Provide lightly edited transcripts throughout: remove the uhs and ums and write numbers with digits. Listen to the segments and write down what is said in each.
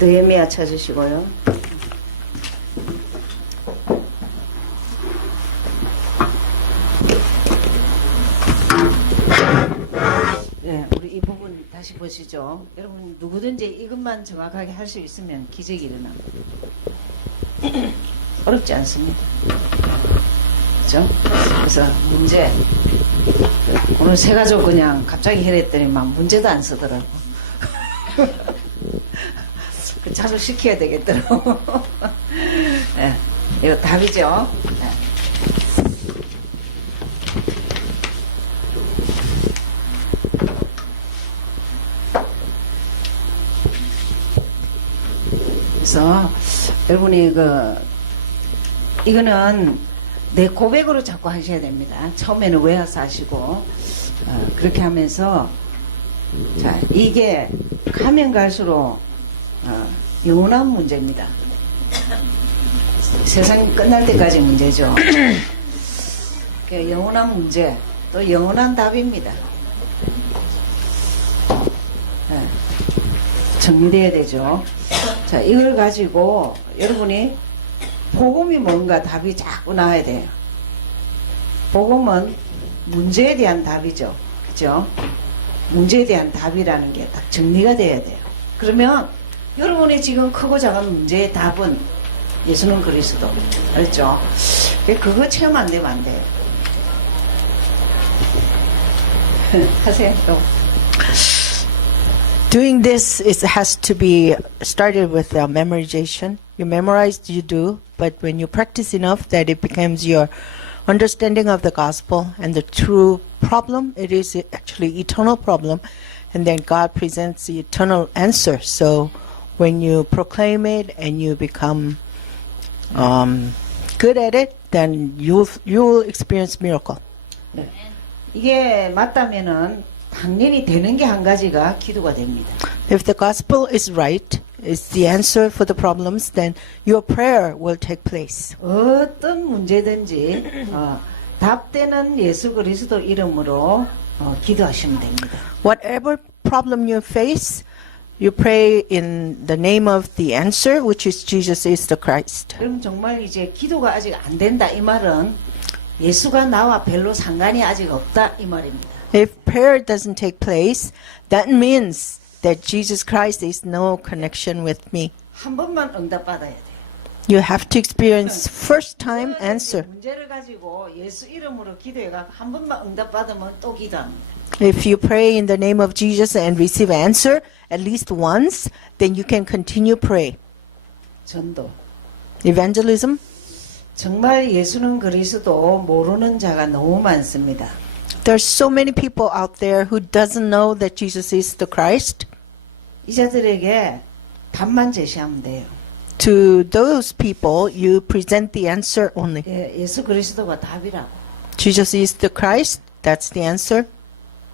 느헤미야 찾으시고요. 네, 우리 이 부분 다시 보시죠. 여러분 누구든지 이것만 정확하게 할 수 있으면 기적이 일어납니다. 어렵지 않습니다. 그렇죠? 그래서 문제 오늘 세 가족 그냥 갑자기 해랬더니만 문제도 안 쓰더라고. 그 자주 시켜야 되겠더라고. 네, 이거 답이죠. 네. 그래서 여러분이 이거는 내 고백으로 자꾸 하셔야 됩니다. 처음에는 외워서 하시고 그렇게 하면서 자 이게 가면 갈수록 영원한 문제입니다. 세상이 끝날 때까지 문제죠. 영원한 문제 또 영원한 답입니다. 정리돼야 되죠. 자, 이걸 가지고 여러분이 복음이 뭔가 답이 자꾸 나와야 돼요. 복음은 문제에 대한 답이죠. 그죠? 문제에 대한 답이라는 게 딱 정리가 돼야 돼요. 그러면 여러분이 지금 크고 작은 문제의 답은 예수는 그리스도. 알죠? 그거 체험 안 되면 안 돼요. 하세요. 또. Doing this has to be started with memorization. You memorize, you do, but when you practice enough that it becomes your understanding of the gospel and the true problem, it is actually eternal problem, and then God presents the eternal answer. So when you proclaim it and you become good at it, then you will experience miracle. 네. 이게 맞다면은 당연히 되는 게 한 가지가 기도가 됩니다. If the gospel is right, is the answer for the problems, then your prayer will take place. 어떤 문제든지 답되는 예수 그리스도 이름으로 기도하시면 됩니다. Whatever problem you face, you pray in the name of the answer, which is Jesus is the Christ. 그럼 정말 이제 기도가 아직 안 된다 이 말은 예수가 나와 별로 상관이 아직 없다 이 말입니다. If prayer doesn't take place, that means that Jesus Christ is no connection with me. 한 번만 응답받아야 돼요. You have to experience first time answer. 문제를 가지고 예수 이름으로 기도해가 한 번만 응답받으면 또 기도합니다. If you pray in the name of Jesus and receive answer at least once, then you can continue pray. 전도. Evangelism. 정말 예수는 그리스도 모르는 자가 너무 많습니다. There's so many people out there who doesn't know that Jesus is the Christ. 이 자들에게 답만 제시하면 돼요. To those people, you present the answer only. 예수 그리스도가 답이라고. Jesus is the Christ. That's the answer.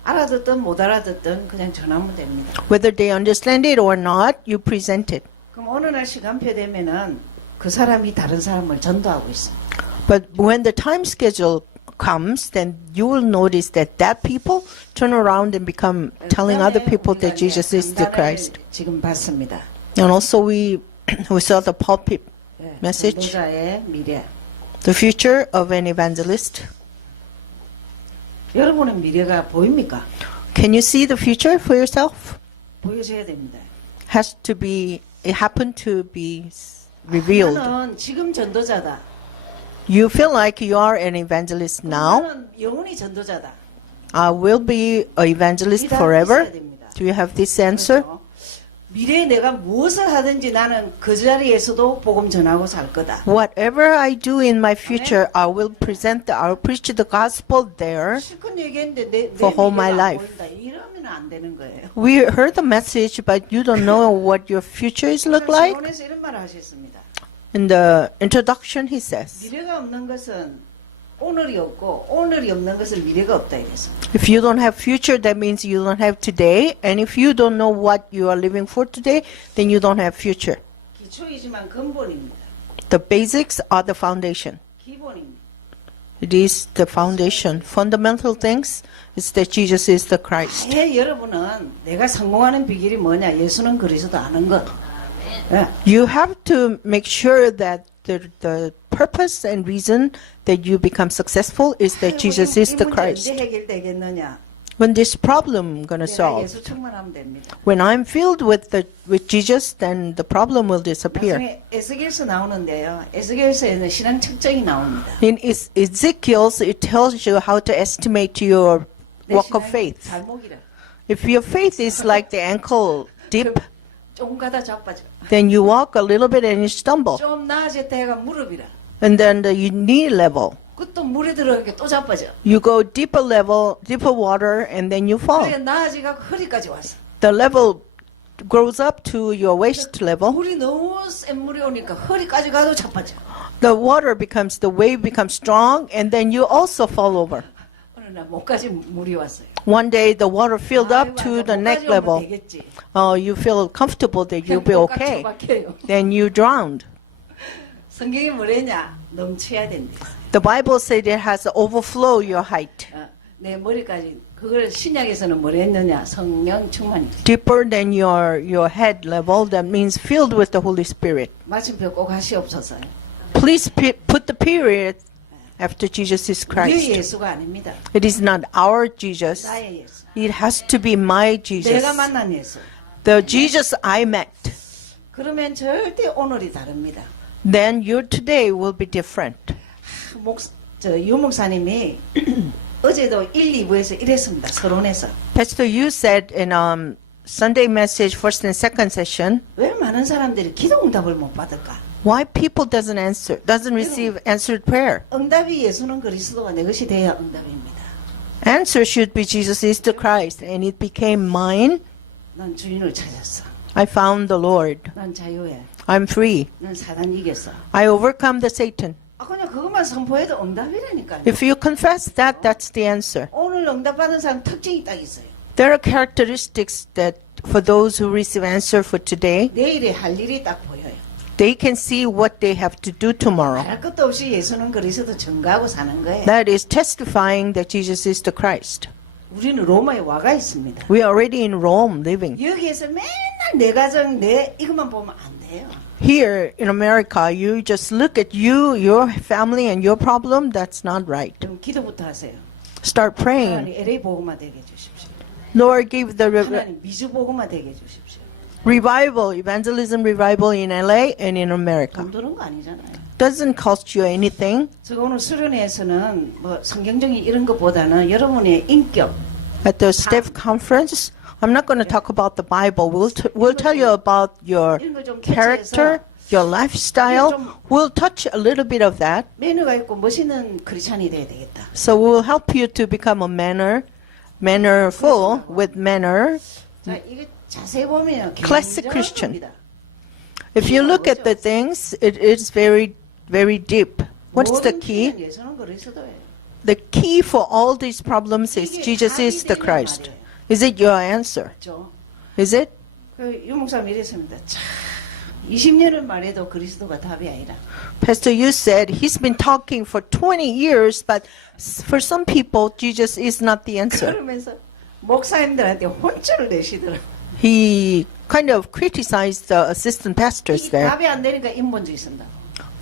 알아듣든 못 알아듣든 그냥 전하면 됩니다. Whether they understand it or not, you present it. 그럼 어느 날 시간표 되면은 그 사람이 다른 사람을 전도하고 있습니다. But when the time schedule comes, then you will notice that people turn around and become telling other people that Jesus is the Christ. 지금 봤습니다. And also we saw the pulpit message, 전도자의 미래. the future of an evangelist. 여러분의 미래가 보입니까? Can you see the future for yourself? 보여줘야 됩니다. It happened to be revealed. 나는 지금 전도자다. You feel like you are an evangelist now. 나는 영원히 전도자다. I will be an evangelist forever. Do you have this answer? 그렇죠? 미래에 내가 무엇을 하든지 나는 그 자리에서도 복음 전하고 살 거다. Whatever I do in my future, I will preach the gospel there. 실컷 얘기했는데 내 For all 미래가 my 안 life. 보인다. 이러면 안 되는 거예요. We heard the message, but you don't know what your future is look like. sermon에서 이런 말을 하셨습니다. In the introduction, he says, 미래가 없는 것은 오늘이 없고 오늘이 없는 것은 미래가 없다 이랬어. if you don't have future, that means you don't have today. And if you don't know what you are living for today, then you don't have future. 기초이지만 근본입니다. The basics are the foundation. 기본입니다. It is the foundation. Fundamental things is that Jesus is the Christ. 여러분은 내가 성공하는 비결이 뭐냐? 예수는 그리스도 아는 것. 예. You have to make sure that the purpose and reason that you become successful is that Jesus is the 이 문제 Christ. 언제 해결되겠느냐? When this problem gonna 내가 solve? 예수 충만하면 됩니다. When I'm filled with Jesus, then the problem will disappear. 나중에 에스겔서 나오는데요. 에스겔서에는 신앙 측정이 나옵니다. In Ezekiel's, it tells you how to estimate your 내 walk of 신앙이 faith. 잘목이라. If your faith is like the ankle dip, 조금 가다 자빠져. then you walk a little bit and you stumble. 좀 나아졌다 해가 무릎이라. And then the knee level, 그것도 물에 들어가니까 또 자빠져. you go deeper level, deeper water, and then you fall. 그래 나아지가 허리까지 왔어. The level grows up to your waist level. 물이 너무 센 물이 오니까 허리까지 가도 자빠져. The water becomes, the wave becomes strong, and then you also fall over. 어느 날 목까지 물이 왔어요. One day the water filled up 아이고, to 이제 the neck 목까지 오면 level. 되겠지. You feel comfortable that you'll be 목까지 okay. 막혀요. Then you drowned. 성경이 뭐랬냐? 넘쳐야 된대. The Bible said it has to overflow your height. 내 머리까지 그걸 신약에서는 뭐랬느냐? 성령 충만이. Deeper than your head level, that means filled with the Holy Spirit. 마침표 꼭 하시옵소서. Please put the period after Jesus is 우리의 Christ. 예수가 아닙니다. It is not our Jesus. 나의 예수. It has to be my Jesus. 내가 만난 예수. The Jesus I met. 그러면 절대 오늘이 다릅니다. Then your today will be different. 유 목사님이 어제도 1, 2부에서 이랬습니다. 서론에서. Pastor Yu said in Sunday message, first and second session, 왜 많은 사람들이 기도 응답을 못 받을까? why people doesn't receive answered prayer. 응답이 예수는 그리스도가 내 것이 되어야 응답입니다. Answer should be Jesus is the Christ, and it became mine. 난 주인을 찾았어. I found the Lord. 난 자유해. I'm free. 난 사단 이겼어. I overcome the Satan. 그냥 그것만 선포해도 응답이라니까요. If you confess that, that's the answer. 오늘 응답 받은 사람 특징이 딱 있어요. There are characteristics that for those who receive answer for today, 내일에 할 일이 딱 보여요. they can see what they have to do tomorrow. 말할 것도 없이 예수는 그리스도 증거하고 사는 거예요. That is testifying that Jesus is the Christ. 우리는 로마에 와가 있습니다. We are already in Rome living. 여기에서 맨날 내 가정, 내 이것만 보면 안 돼요. Here in America, you just look at you, your family, and your problem. That's not right. 그럼 기도부터 하세요. Start praying. 하나님 LA 복음화 되게 해주십시오. Lord, give the 하나님 미주 복음화 되게 해주십시오. revival, evangelism revival in LA and in America. 돈 드는 거 아니잖아요. Doesn't cost you anything. 제가 오늘 수련회에서는 뭐 성경적인 이런 것보다는 여러분의 인격, At the staff conference, I'm not going to talk about the Bible. We'll tell you about your 이런 걸 좀 character, your lifestyle. We'll touch a little bit of that. 매너가 있고 멋있는 크리스찬이 돼야 되겠다. So we'll help you to become a mannerful with manner. 자, 이게 자세히 보면 Classic Christian. 굉장합니다. If you look at the things, it is very, very deep. What's the 모든 key? 길은 예수는 그리스도예요. The key for all these problems is Jesus is the Christ. Is it your answer? 그렇죠? Is it? 유 목사님 이랬습니다. 참 20년을 말해도 그리스도가 답이 아니라. Pastor Yu said he's been talking for 20 years, but for some people, Jesus is not the answer. 그러면서 목사님들한테 혼쭐을 내시더라고요. He kind of criticized the assistant pastors 이 there. 답이 안 되니까 인본주의 쓴다.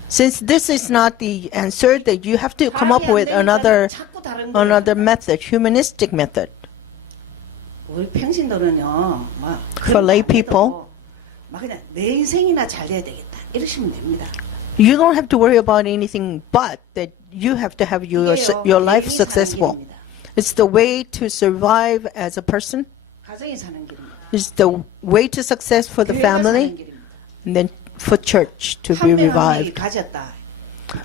Since this is not the answer, that you have to come up with another method, humanistic method. 우리 평신도는요, 막 For lay people, 막 그냥 내 인생이나 잘 돼야 되겠다 이러시면 됩니다. you don't have to worry about anything but that you have to have your life 개인이 사는 successful. 길입니다. It's the way to survive as a person. 가정이 사는 길입니다. It's the way to success for the 교회가 사는 family, 길입니다. and then for church to be 한 명이 revived. 가졌다.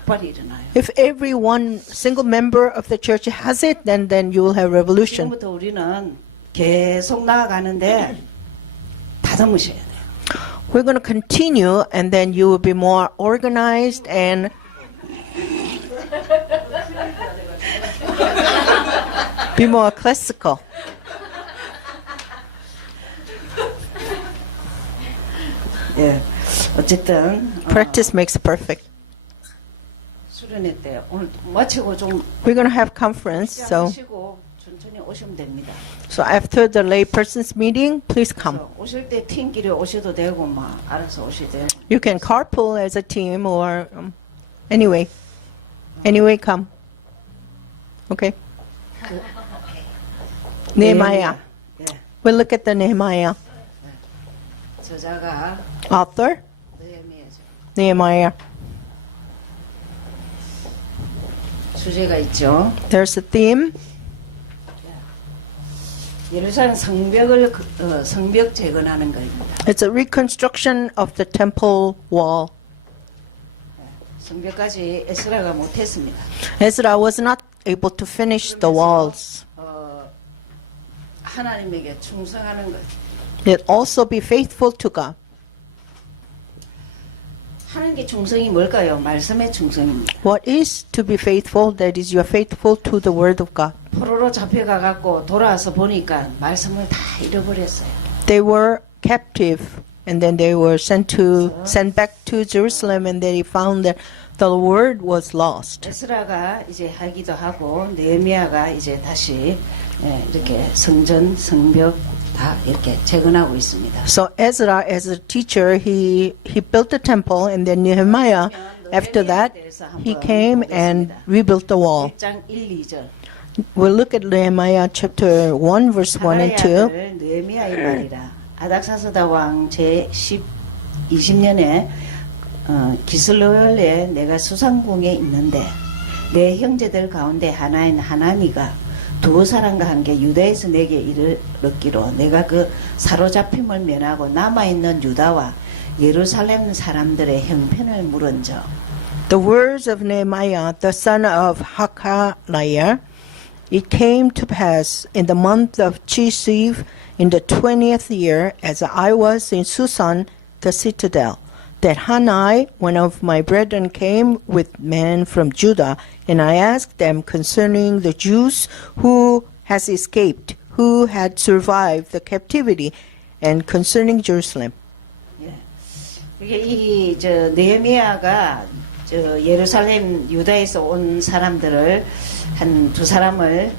빨리 일어나요. If every one single member of the church has it, then you will have revolution. 지금부터 우리는 계속 나아가는데 다듬으셔야 돼요. We're going to continue, and then you will be more organized and be more classical. 예, 어쨌든 Practice makes perfect. 수련회 때 오늘 마치고 좀 We're going to have conference, so 하시고 천천히 천천히 오시면 됩니다. So after the lay persons meeting, please come. 그래서 오실 때 팀끼리 오셔도 되고 막 알아서 오셔도 되고. You can carpool as a team or anyway. Anyway, come. Okay. Nehemiah. 예. We'll look at the Nehemiah. 저자가 Author, 느헤미야죠. Nehemiah. 주제가 있죠. There's a theme. 예루살렘 성벽을 성벽 재건하는 거입니다. It's a reconstruction of the temple wall. 성벽까지 에스라가 못했습니다. Ezra was not able to finish the walls. 하나님에게 충성하는 것. Yet also be faithful to God. 하나님께 충성이 뭘까요? 말씀의 충성입니다. What is to be faithful? That is, you are faithful to the word of God. 포로로 잡혀가 갖고 돌아와서 보니까 말씀을 다 잃어버렸어요. They were captive, and then they were sent back to Jerusalem, and they found that the word was lost. 에스라가 이제 하기도 하고 느헤미야가 이제 다시 이렇게 성전 성벽 다 이렇게 재건하고 있습니다. So Ezra, as a teacher, he built the temple, and then Nehemiah, after that, he came and rebuilt the wall. 1장 1, 2절. We'll look at Nehemiah chapter 1, verse 1 and 2. 느헤미야의 말이라. 아닥사스다 왕 제 20년에 기슬로엘에 내가 수상궁에 있는데 내 형제들 가운데 하나인 하나니가 두 사람과 함께 유다에서 내게 이르렀기로 내가 그 사로잡힘을 면하고 남아있는 유다와 예루살렘 사람들의 형편을 물은즉 The words of Nehemiah, the son of Hakaliah. It came to pass in the month of Chislev, in the 20th year, as I was in Susan, the citadel, that Hanai, one of my brethren, came with men from Judah, and I asked them concerning the Jews who has escaped, who had survived the captivity, and concerning Jerusalem. 이게 이저 느헤미야가 저 예루살렘 유다에서 온 사람들을 한 두 사람을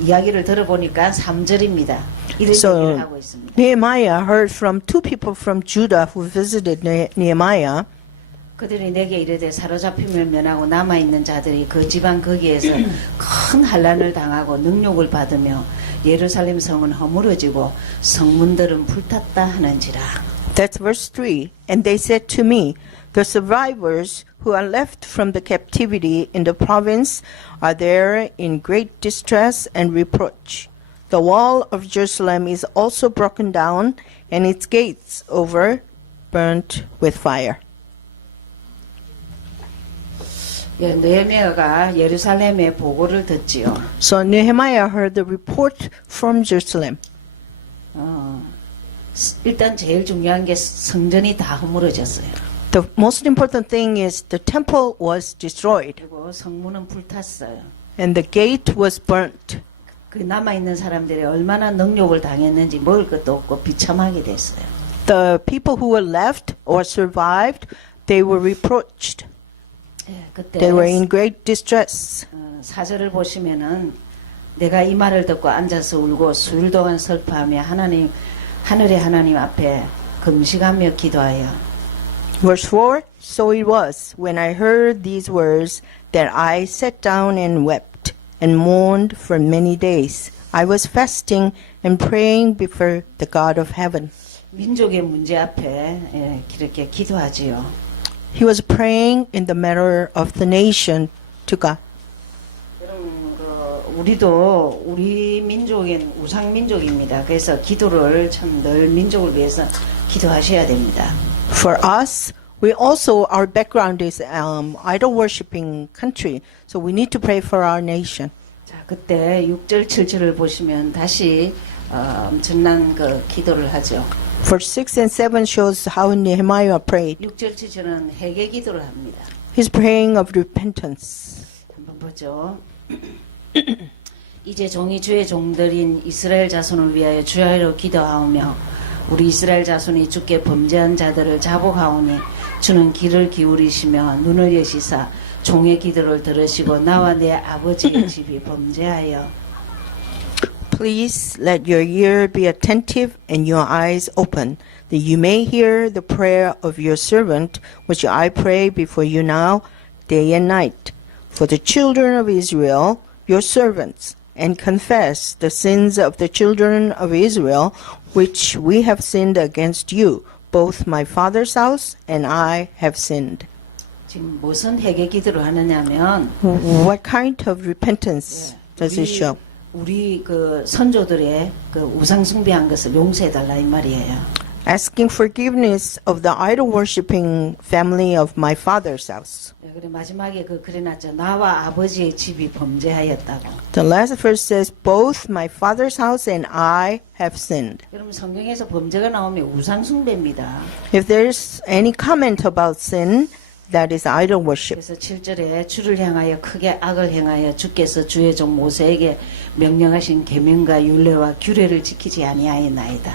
이야기를 들어보니까 3절입니다. 이런 얘기를 하고 있습니다. Nehemiah heard from two people from Judah who visited Nehemiah. 그들이 내게 이르되 사로잡힘을 면하고 남아있는 자들이 그 지방 거기에서 큰 환난을 당하고 능욕을 받으며 예루살렘 성은 허물어지고 성문들은 불탔다 하는지라. That's verse 3. And they said to me, the survivors who are left from the captivity in the province are there in great distress and reproach. The wall of Jerusalem is also broken down, and its gates over burnt with fire. 예, 느헤미야가 예루살렘의 보고를 듣지요. So Nehemiah heard the report from Jerusalem. 일단 제일 중요한 게 성전이 다 허물어졌어요. The most important thing is the temple was destroyed, 그리고 성문은 불탔어요. and the gate was burnt. 그 남아있는 사람들이 얼마나 능욕을 당했는지 먹을 것도 없고 비참하게 됐어요. The people who were left or survived, they were reproached. 예, 그때 They were in great distress. 4절을 보시면은 내가 이 말을 듣고 앉아서 울고 수일 동안 슬퍼하며 하늘의 하나님 앞에 금식하며 기도하여 Verse 4, So it was, when I heard these words, that I sat down and wept, and mourned for many days. I was fasting and praying before the God of heaven. 민족의 문제 앞에 이렇게 기도하지요. He was praying in the matter of the nation to God. 여러분, 우리도 우리 민족인 우상 민족입니다. 그래서 기도를 참 늘 민족을 위해서 기도하셔야 됩니다. For us, we also, our background is idol worshipping country, so we need to pray for our nation. 자, 그때 6절, 7절을 보시면 다시 엄청난 그 기도를 하죠. Verse 6 and 7 shows how Nehemiah prayed. 6절, 7절은 회개 기도를 합니다. He's praying of repentance. 한번 보죠. 이제 종이 주의 종들인 이스라엘 자손을 위하여 주야로 기도하오며 우리 이스라엘 자손이 주께 범죄한 자들을 자복하오니 주는 귀를 기울이시며 눈을 여시사 종의 기도를 들으시고 나와 내 아버지의 집이 범죄하여 Please let your ear be attentive and your eyes open, that you may hear the prayer of your servant, which I pray before you now, day and night, for the children of Israel, your servants, and confess the sins of the children of Israel, which we have sinned against you. Both my father's house and I have sinned. 지금 무슨 회개 기도를 하느냐면 What kind of repentance does it show? 우리 그 선조들의 그 우상 숭배한 것을 용서해 달라 이 말이에요. Asking forgiveness of the idol worshipping family of my father's house. 그래 마지막에 그 그래놨죠. 나와 아버지의 집이 범죄하였다고. The last verse says, both my father's house and I have sinned. 그러면 성경에서 범죄가 나오면 우상 숭배입니다. If there's any comment about sin, that is idol worship. 그래서 7절에 주를 향하여 크게 악을 행하여 주께서 주의 종 모세에게 명령하신 계명과 율례와 규례를 지키지 아니하였나이다.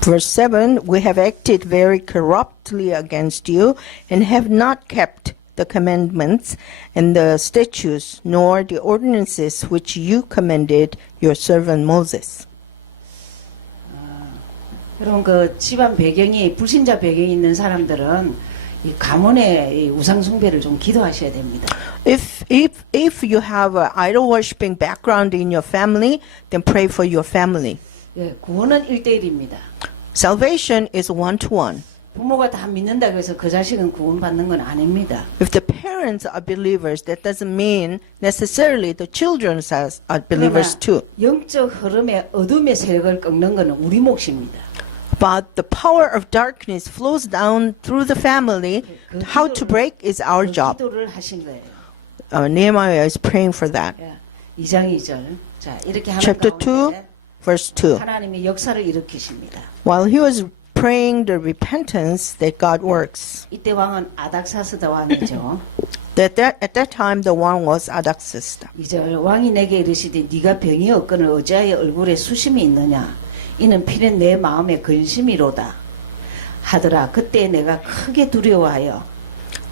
Verse 7, we have acted very corruptly against you and have not kept the commandments and the statutes nor the ordinances which you commanded your servant Moses. 그럼 그 집안 배경이 불신자 배경이 있는 사람들은 이 가문의 이 우상 숭배를 좀 기도하셔야 됩니다. If you have an idol worshipping background in your family, then pray for your family. 예, 구원은 1대1입니다. Salvation is one-to-one. 부모가 다 믿는다고 해서 그 자식은 구원받는 건 아닙니다. If the parents are believers, that doesn't mean necessarily the children are believers too. 영적 흐름의 어둠의 세력을 꺾는 것은 우리 몫입니다. But the power of darkness flows down through the family. How to break is our 그 job. 기도를 하신 거예요. Nehemiah is praying for that. 예, 2장 2절. 자, 이렇게 하는 Chapter 2, 가운데 verse 2. 하나님이 역사를 일으키십니다. While he was praying the repentance that God works, 이때 왕은 아닥사스다 왕이죠. at that time the one was Artaxerxes. 2절 왕이 내게 이르시되 네가 병이 없거늘 어찌하여 얼굴에 수심이 있느냐 이는 피는 내 마음의 근심이로다 하더라. 그때 내가 크게 두려워하여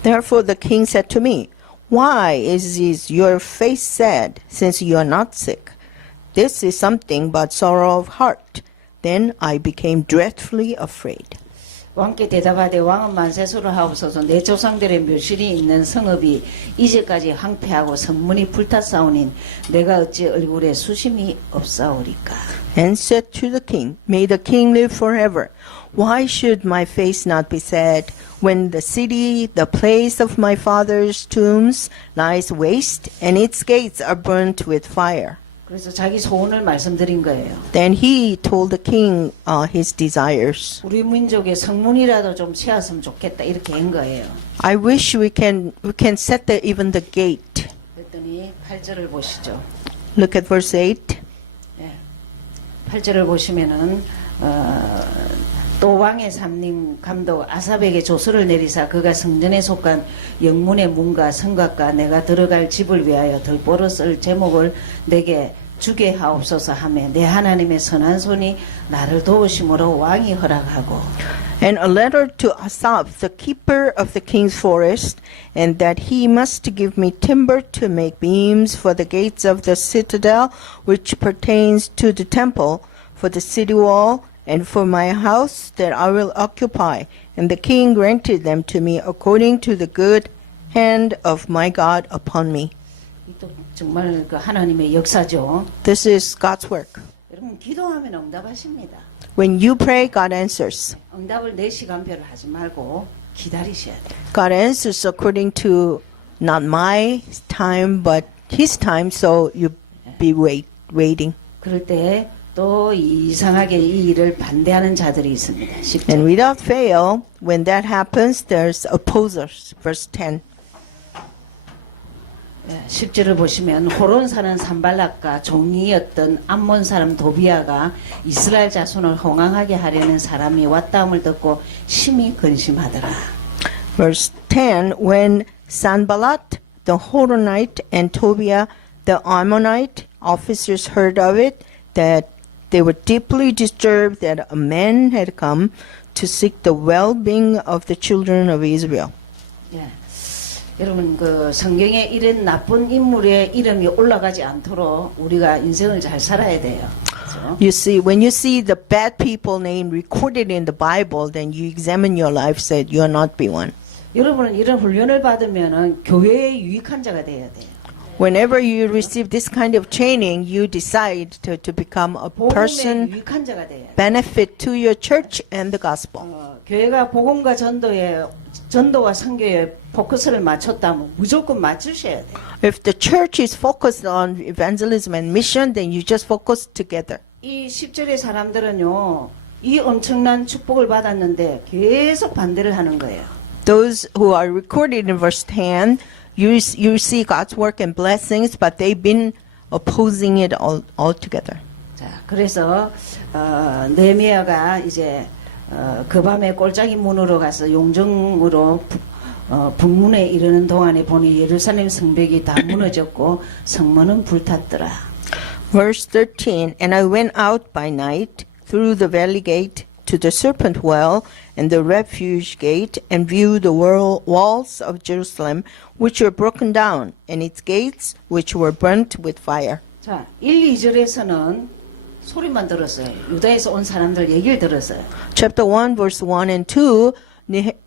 Therefore the king said to me, Why is your face sad, since you are not sick? This is something but sorrow of heart. Then I became dreadfully afraid. 왕께 대답하되 왕은 만세수를 하옵소서. 내 조상들의 묘실이 있는 성읍이 이제까지 황폐하고 성문이 불탔사오니 내가 어찌 얼굴에 수심이 없사오리까. And said to the king, May the king live forever. Why should my face not be sad when the city, the place of my father's tombs, lies waste and its gates are burnt with fire? 그래서 자기 소원을 말씀드린 거예요. Then he told the king his desires. 우리 민족의 성문이라도 좀 세웠으면 좋겠다 이렇게 한 거예요. I wish we can set even the gate. 그랬더니 8절을 보시죠. Look at verse 8. 예. 8절을 보시면은 또 왕의 삼림 감독 아삽에게 조서를 내리사 그가 성전에 속한 영문의 문과 성곽과 내가 들어갈 집을 위하여 덜보로 쓸 제목을 내게 주게 하옵소서 하며 내 하나님의 선한 손이 나를 도우심으로 왕이 허락하고 And a letter to Asaph, the keeper of the king's forest, and that he must give me timber to make beams for the gates of the citadel, which pertains to the temple, for the city wall, and for my house that I will occupy. And the king granted them to me according to the good hand of my God upon me. 또 정말 그 하나님의 역사죠. This is God's work. 여러분 기도하면 응답하십니다. When you pray, God answers. 응답을 내 시간표를 하지 말고 기다리셔야 돼요. God answers according to not my time, but His time, so you be waiting. 그럴 때 또 이상하게 이 일을 반대하는 자들이 있습니다. 10절. And without fail, when that happens, there's opposers. Verse 10. 10절을 보시면 호론 사는 산발락과 종이었던 암몬 사람 도비아가 이스라엘 자손을 호강하게 하려는 사람이 왔다함을 듣고 심히 근심하더라. Verse 10. When Sanballat, the Horonite, and Tobiah, the Ammonite officers heard of it, that they were deeply disturbed that a man had come to seek the well-being of the children of Israel. 예. 여러분 그 성경에 이런 나쁜 인물의 이름이 올라가지 않도록 우리가 인생을 잘 살아야 돼요. 그렇죠? When you see the bad people name recorded in the Bible, then you examine your life, said you are not be one. 여러분은 이런 훈련을 받으면은 교회에 유익한 자가 돼야 돼요. Whenever you receive this kind of training, you decide to become a 복음에 person 유익한 자가 돼야 돼요. benefit to your church and the gospel. 교회가 복음과 전도와 선교에 포커스를 맞췄다면 무조건 맞추셔야 돼요. If the church is focused on evangelism and mission, then you just focus together. 이 10절의 사람들은요, 이 엄청난 축복을 받았는데 계속 반대를 하는 거예요. Those who are recorded in verse 10, you see God's work and blessings, but they've been opposing it altogether. 자, 그래서 느헤미야가 이제 그 밤에 꼴짝이 문으로 가서 용정으로 북문에 이르는 동안에 보니 예루살렘 성벽이 다 무너졌고 성문은 불탔더라. Verse 13, And I went out by night through the valley gate to the serpent well and the refuge gate, and viewed the walls of Jerusalem, which were broken down, and its gates, which were burnt with fire. 자, 1, 2절에서는 소리만 들었어요. 유다에서 온 사람들 얘기를 들었어요. Chapter 1, verse 1 and 2,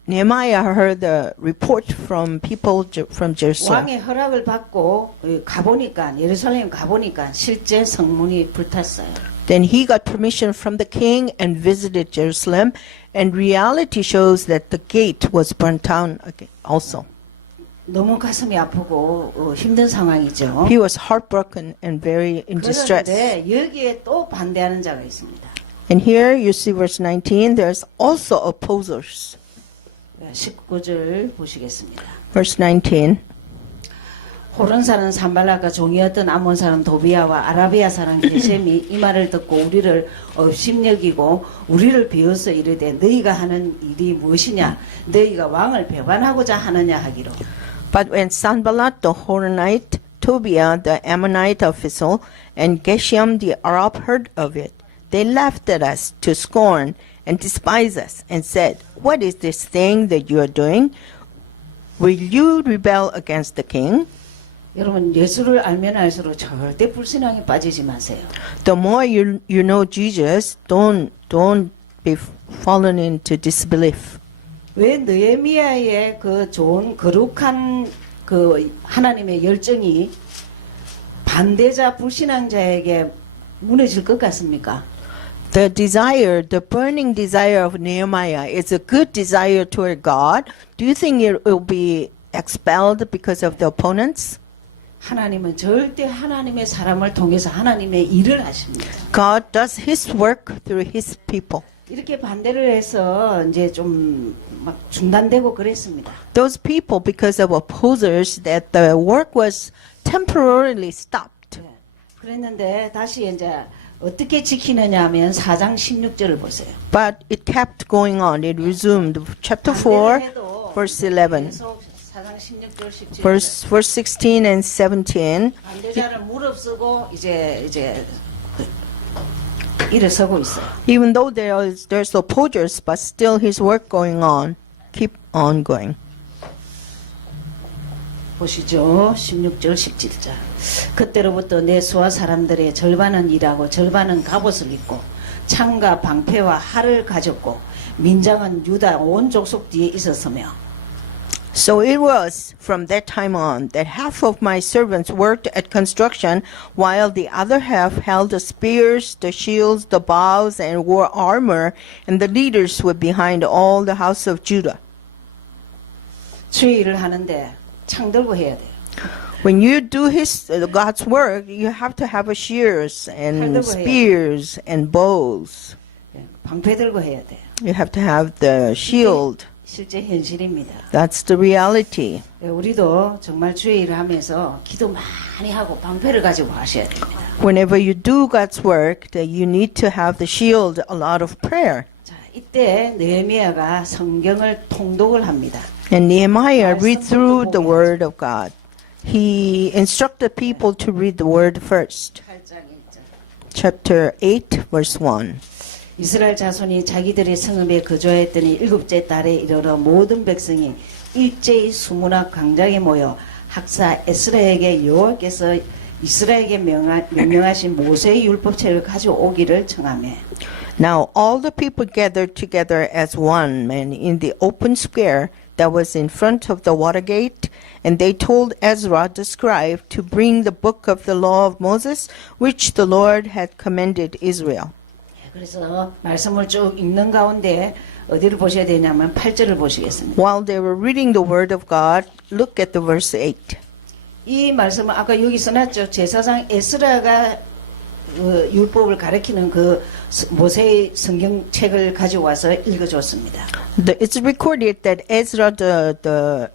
Nehemiah heard the report from people from Jerusalem. 왕의 허락을 받고 가보니까 예루살렘 가보니까 실제 성문이 불탔어요. Then he got permission from the king and visited Jerusalem, and reality shows that the gate was burnt down also. 너무 가슴이 아프고 힘든 상황이죠. He was heartbroken and very in distress. 그런데 여기에 또 반대하는 자가 있습니다. And here you see verse 19, there's also opposers. 19절 보시겠습니다. Verse 19. 호른 사람 산발락과 종이었던 암몬 사람 도비아와 아라비아 사람 게셈이 이 말을 듣고 우리를 업심여기고 우리를 비웃어 이르되 너희가 하는 일이 무엇이냐 너희가 왕을 배반하고자 하느냐 하기로. But when Sanballat the Horonite, Tobiah the Ammonite official, and Geshem the Arab heard of it, they laughed at us to scorn and despised us, and said, What is this thing that you are doing? Will you rebel against the king? 여러분 예수를 알면 알수록 절대 불신앙에 빠지지 마세요. The more you know Jesus, don't be fallen into disbelief. 왜 느헤미야의 그 좋은 거룩한 그 하나님의 열정이 반대자 불신앙자에게 무너질 것 같습니까? The burning desire of Nehemiah is a good desire toward God. Do you think it will be expelled because of the opponents? 하나님은 절대 하나님의 사람을 통해서 하나님의 일을 하십니다. God does His work through His people. 이렇게 반대를 해서 이제 좀 막 중단되고 그랬습니다. Those people, because of opposers, that the work was temporarily stopped. 네. 그랬는데 다시 이제 어떻게 지키느냐 하면 4장 16절을 보세요. But it kept going on. It resumed. Chapter 4, verse 11. 계속 4장 16절 17절. Verse 16 and 17. 반대자를 무릅쓰고 이제 일어서고 있어요. Even though there's opposers, but still his work going on. Keep on going. 보시죠. 16절 17절. 그때로부터 내 수하 사람들의 절반은 일하고 절반은 갑옷을 입고 창과 방패와 활을 가졌고 민장은 유다 온 족속 뒤에 있었으며. So it was from that time on that half of my servants worked at construction, while the other half held the spears, the shields, the bows, and wore armor, and the leaders were behind all the house of Judah. 주의 일을 하는데 창 들고 해야 돼요. When you do God's work, you have to have a shears and spears and bows. 방패 들고 해야 돼요. You have to have the shield. 실제 현실입니다. That's the reality. 우리도 정말 주의 일을 하면서 기도 많이 하고 방패를 가지고 하셔야 됩니다. Whenever you do God's work, that you need to have the shield, a lot of prayer. 자, 이때 느헤미야가 성경을 통독을 합니다. And Nehemiah read through the word of God. He instructed people to read the word first. 8장 1절. Chapter 8, verse 1. 이스라엘 자손이 자기들의 성읍에 거주하였더니 7째 달에 이르러 모든 백성이 일제히 수문학 광장에 모여 학사 에스라에게 여호와께서 이스라엘에게 명령하신 모세의 율법책을 가져오기를 청하매 Now all the people gathered together as one man in the open square that was in front of the water gate, and they told Ezra the scribe to bring the book of the law of Moses, which the Lord had commanded Israel. 그래서 말씀을 쭉 읽는 가운데 어디를 보셔야 되냐면 8절을 보시겠습니다. While they were reading the word of God, look at the verse 8. 이 말씀은 아까 여기 써놨죠. 제사장 에스라가 율법을 가르치는 그 모세의 성경책을 가지고 와서 읽어줬습니다. It's recorded that Ezra, the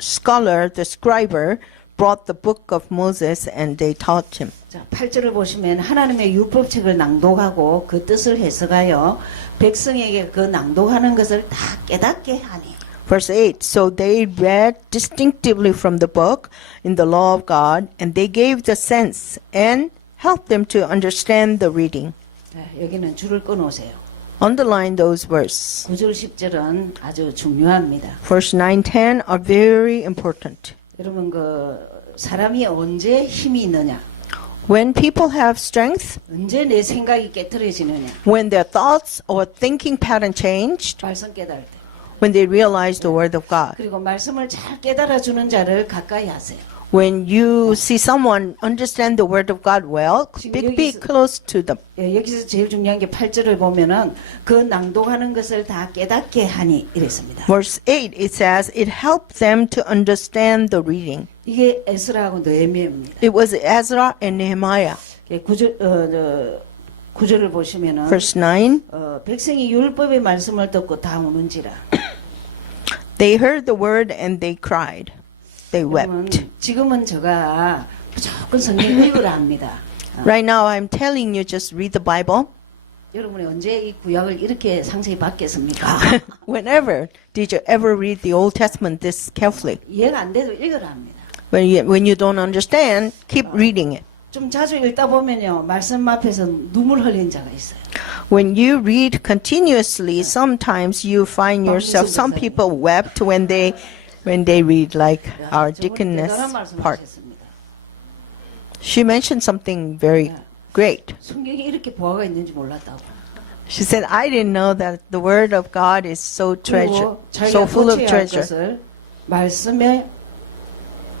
scholar, the scribe, brought the book of Moses and they taught him. 자, 8절을 보시면 하나님의 율법책을 낭독하고 그 뜻을 해석하여 백성에게 그 낭독하는 것을 다 깨닫게 하니. Verse 8, so they read distinctively from the book in the law of God, and they gave the sense and helped them to understand the reading. 자, 여기는 줄을 끊으세요. Underline those verses. 9절 10절은 아주 중요합니다. Verse 9, 10 are very important. 여러분 그 사람이 언제 힘이 있느냐? When people have strength, 언제 내 생각이 깨트려지느냐? when their thoughts or thinking pattern changed, 말씀 깨달을 때. when they realize the word of God. 그리고 말씀을 잘 깨달아 주는 자를 가까이 하세요. When you see someone understand the word of God well, be close to them. 예, 여기서 제일 중요한 게 8절을 보면은 그 낭독하는 것을 다 깨닫게 하니 이랬습니다. Verse 8, it says, it helped them to understand the reading. 이게 에스라하고 느헤미야입니다. It was Ezra and Nehemiah. 9절을 보시면은 Verse 9, 백성이 율법의 말씀을 듣고 다 우는지라. they heard the word and they cried. They 그러면 wept. 지금은 제가 무조건 성경 읽으라 합니다. Right now, I'm telling you, just read the Bible. 여러분이 언제 이 구약을 이렇게 상세히 받겠습니까? Whenever did you ever read the Old Testament this carefully? 이해가 안 돼도 읽으라 합니다. When you don't understand, keep reading it. 좀 자주 읽다 보면요, 말씀 앞에서 눈물 흘린 자가 있어요. When you read continuously, sometimes you find yourself, some people wept when they read like our deaconess part. She mentioned something very great. 성경에 이렇게 보화가 있는지 몰랐다고. She said, I didn't know that the word of God is so treasure, 그리고 so 자기가 full of 고쳐야 할 treasure. 것을 말씀에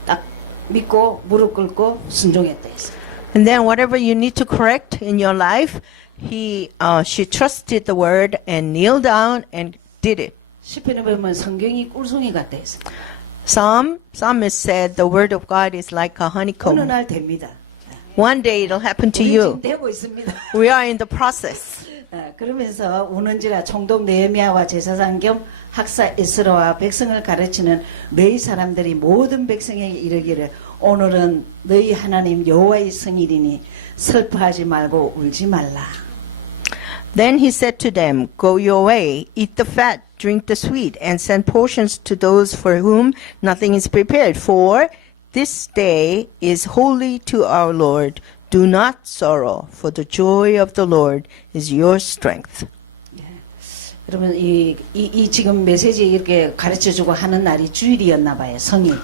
딱 믿고 무릎 꿇고 순종했다 했어요. And then whatever you need to correct in your life, she trusted the word and kneeled down and did it. 시편에 보면 성경이 꿀송이 같다 했어요. Psalmist said the word of God is like a 어느 honeycomb. 날 됩니다. One day it'll happen to 우리 you. 지금 되고 있습니다. We are in the process. 그러면서 우는지라 총독 느헤미야와 제사장 겸 학사 에스라와 백성을 가르치는 너희 사람들이 모든 백성에게 이르기를 오늘은 너희 하나님 여호와의 성일이니 슬퍼하지 말고 울지 말라. Then he said to them, go your way, eat the fat, drink the sweet, and send portions to those for whom nothing is prepared. For this day is holy to our Lord. Do not sorrow, for the joy of the Lord is your strength. 여러분 이 지금 메시지 이렇게 가르쳐주고 하는 날이 주일이었나 봐요. 성일.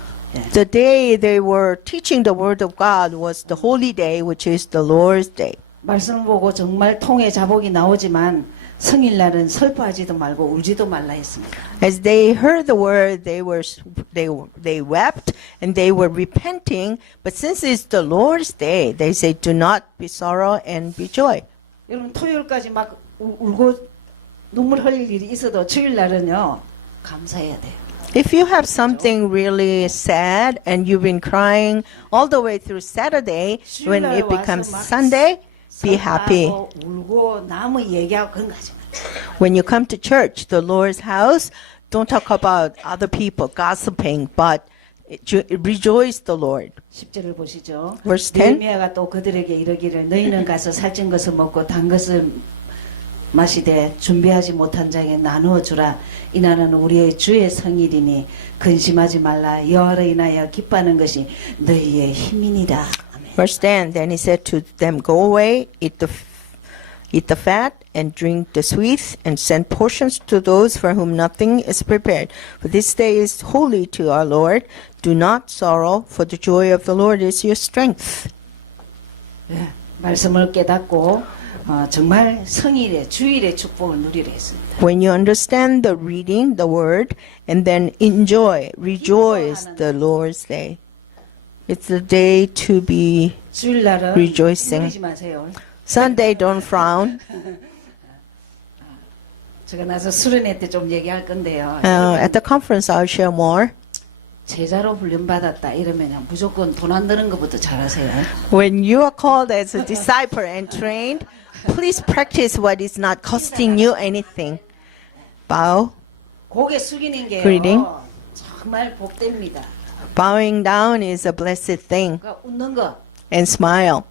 The day they were teaching the word of God was the holy day, which is the Lord's day. 말씀을 보고 정말 통에 자복이 나오지만 성일날은 슬퍼하지도 말고 울지도 말라 했습니다. As they heard the word, they wept and they were repenting. But since it's the Lord's day, they say, "Do not be sorrow and be joy." 여러분 토요일까지 막 울고 눈물 흘릴 일이 있어도 주일날은요 감사해야 돼요. If you have something really sad and you've been crying all the way through Saturday, when it becomes Sunday, be happy. 울고 남의 얘기하고 그런 거 하지 마. When you come to church, the Lord's house, don't talk about other people gossiping, but rejoice the Lord. 10절을 보시죠. Verse 10. 느헤미야가 또 그들에게 이르기를 너희는 가서 살찐 것을 먹고 단 것을 마시되 준비하지 못한 자에게 나누어 주라. 이날은 우리의 주의 성일이니 근심하지 말라. 여호와를 인하여 기뻐하는 것이 너희의 힘이니라. Verse 10, then he said to them, go away, eat the fat, and drink the sweet, and send portions to those for whom nothing is prepared. For this day is holy to our Lord. Do not sorrow, for the joy of the Lord is your strength. 예, 말씀을 깨닫고 정말 성일의 주일의 축복을 누리려 했습니다. When you understand the reading, the word, and then enjoy, rejoice the Lord's day. It's a day to be 주일날은 Rejoicing. 누리지 마세요. Sunday, don't frown. 제가 나서 수련회 때 좀 얘기할 건데요. At the conference, I'll share more. 제자로 훈련받았다 이러면 무조건 돈 안 드는 것부터 잘하세요. When you are called as a disciple and trained, please practice what is not costing you anything. Bow. 고개 숙이는 게요. Greeting. 정말 복됩니다. Bowing down is a blessed thing. 그러니까 웃는 거. And smile.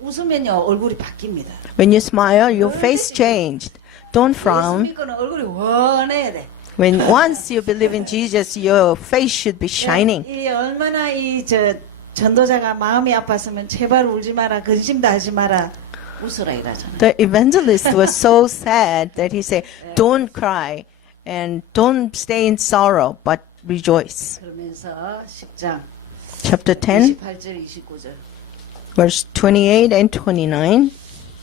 웃으면요 얼굴이 바뀝니다. When you smile, your face changed. Don't 예수 frown. 믿고는 얼굴이 원해야 돼. When once you believe in Jesus, your face should be shining. 이 얼마나 전도자가 마음이 아팠으면 제발 울지 마라, 근심도 하지 마라, 웃으라 이러잖아요. The evangelist was so sad that he said, "Don't cry and don't stay in sorrow, but rejoice." 그러면서 10장 Chapter 10, 28절 29절 verse 28 and 29.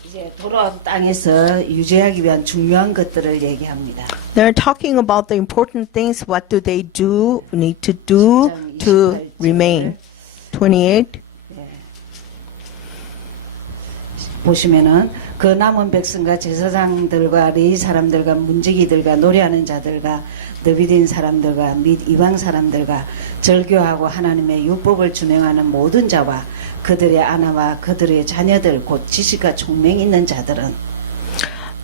이제 돌아온 땅에서 유지하기 위한 중요한 것들을 얘기합니다. They're talking about the important things. What do they do? Need to do to remain. 28. 보시면은 그 남은 백성과 제사장들과 레위 사람들과 문지기들과 노래하는 자들과 너비딘 사람들과 및 이방 사람들과 절교하고 하나님의 율법을 준행하는 모든 자와 그들의 아내와 그들의 자녀들 곧 지식과 총명 있는 자들은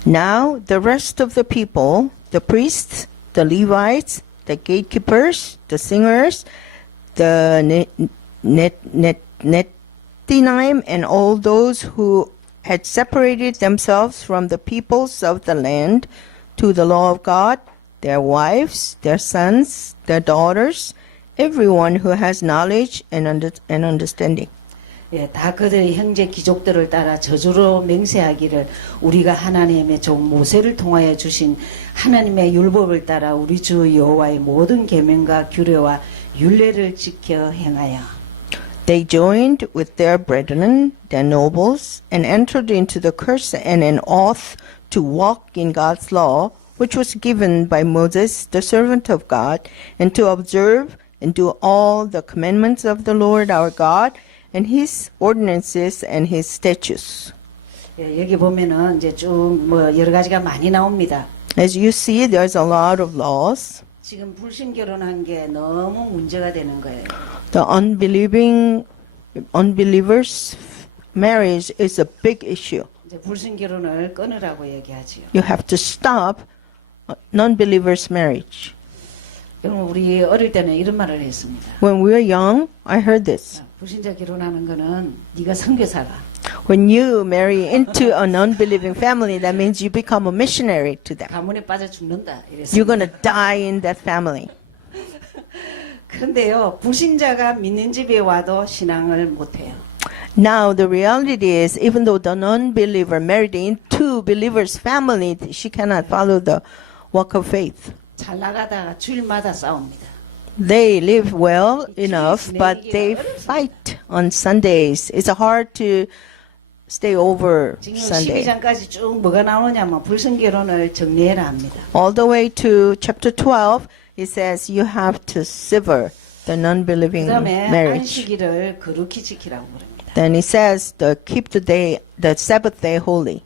Now the rest of the people, the priests, the Levites, the gatekeepers, the singers, the Nethinim, and all those who had separated themselves from the peoples of the land to the law of God, their wives, their sons, their daughters, everyone who has knowledge and understanding. 예, 다 그들의 형제 귀족들을 따라 저주로 맹세하기를 우리가 하나님의 종 모세를 통하여 주신 하나님의 율법을 따라 우리 주 여호와의 모든 계명과 규례와 율례를 지켜 행하여 They joined with their brethren, their nobles, and entered into the curse and an oath to walk in God's law, which was given by Moses, the servant of God, and to observe and do all the commandments of the Lord our God, and his ordinances and his statutes. 예, 여기 보면은 이제 쭉 뭐 여러 가지가 많이 나옵니다. As you see, there's a lot of laws. 지금 불신 결혼한 게 너무 문제가 되는 거예요. The unbelievers' marriage is a big issue. 이제 불신 결혼을 끊으라고 얘기하지요. You have to stop non-believers' marriage. 여러분 우리 어릴 때는 이런 말을 했습니다. When we were young, I heard this. 불신자 결혼하는 거는 네가 선교사라. When you marry into a non-believing family, that means you become a missionary to them. 가문에 빠져 죽는다. You're going to die in that family. 그런데요, 불신자가 믿는 집에 와도 신앙을 못해요. Now, the reality is, even though the non-believer married into believer's family, she cannot follow the walk of faith. 잘 나가다가 주일마다 싸웁니다. They live well enough, but they fight on Sundays. It's hard to stay over 지금 Sunday. 12장까지 쭉 뭐가 나오냐면 불신 결혼을 정리해라 합니다. All the way to chapter 12, it says you have to sever the non-believing 그다음에 marriage. 안식일을 거룩히 지키라고 그럽니다. Then it says keep the Sabbath day holy.